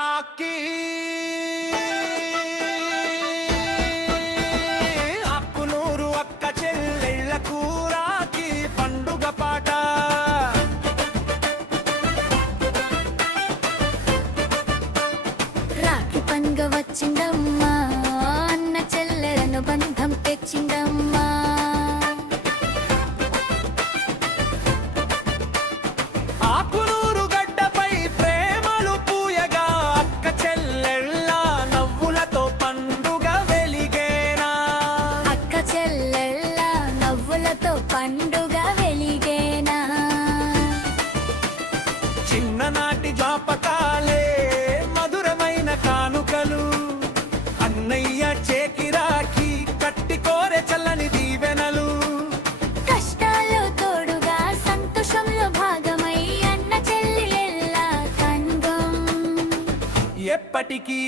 రాఖీ అక్కునూరు అక్క చెల్లెళ్ళకు రాఖీ పండుగ పాట రాఖీ పండుగ వచ్చిందమ్మా అన్న చెల్లెలను బంధం తెచ్చిందమ్మా ఆకునూరు గడ్డపై ప్రేమలు పూయగా అక్క చెల్లెళ్ళ నవ్వులతో పండుగ వెలిగేనా అక్క చెల్లెళ్ళ నవ్వులతో పండుగ వెలిగేనా చిన్ననాటి జ్ఞాపకాలే మధురమైన కానుకలు అన్నయ్య చేకి రాఖీ కట్టి కోరే చల్లని దీవెనలు కష్టాల్లో తోడుగా సంతోషంలో భాగమై అన్న చెల్లెళ్ళ కంగం ఎప్పటికీ